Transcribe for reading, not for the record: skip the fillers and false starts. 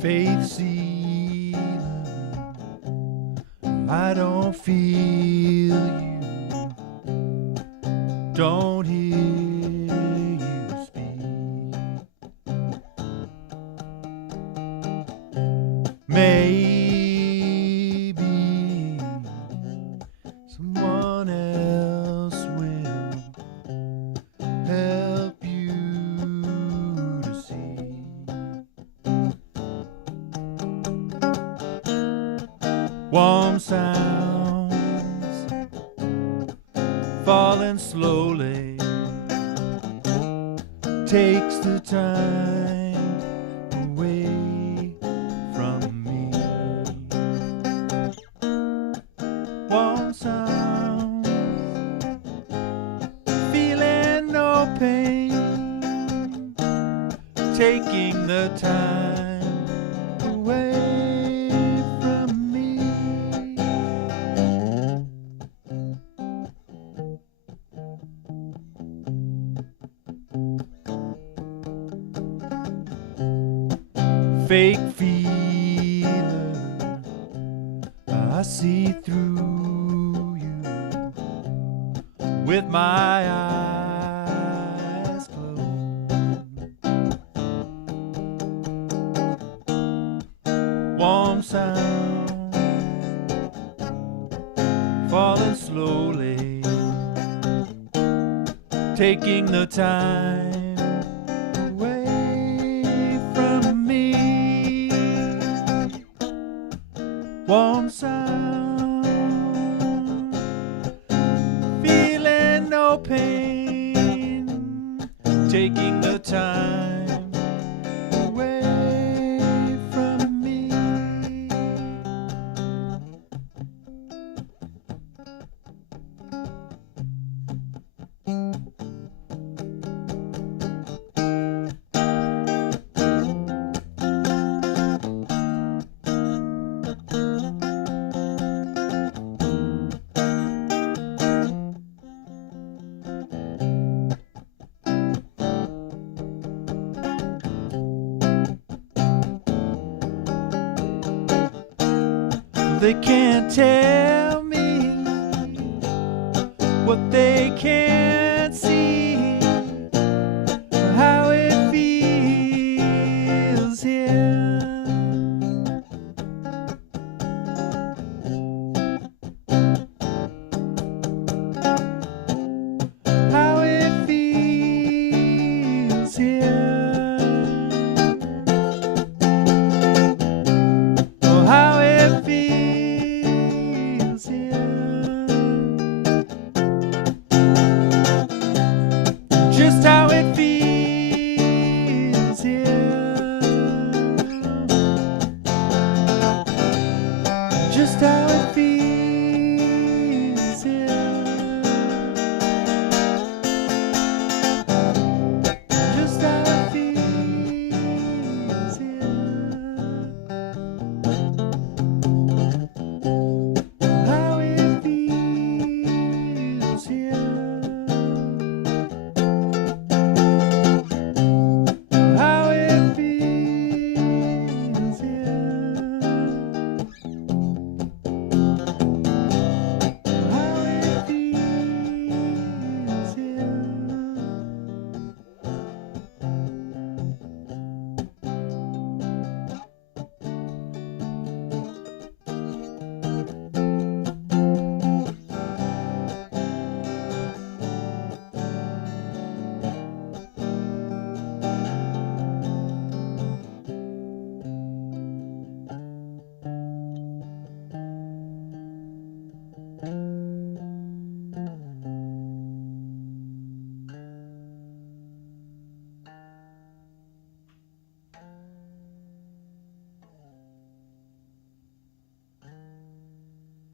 Faith sealer, I don't feel you, don't hear you speak. Maybe someone else will help you to see. Warm sounds falling slowly, takes the time away from me. Warm sounds, feeling no pain, taking the time away from me. Fake feeler, I see through you with my eyes closed. Warm sound falling slowly, taking the time away from me. Warm sound, feeling no pain, taking the time away from me. They can't tell me what they can't see.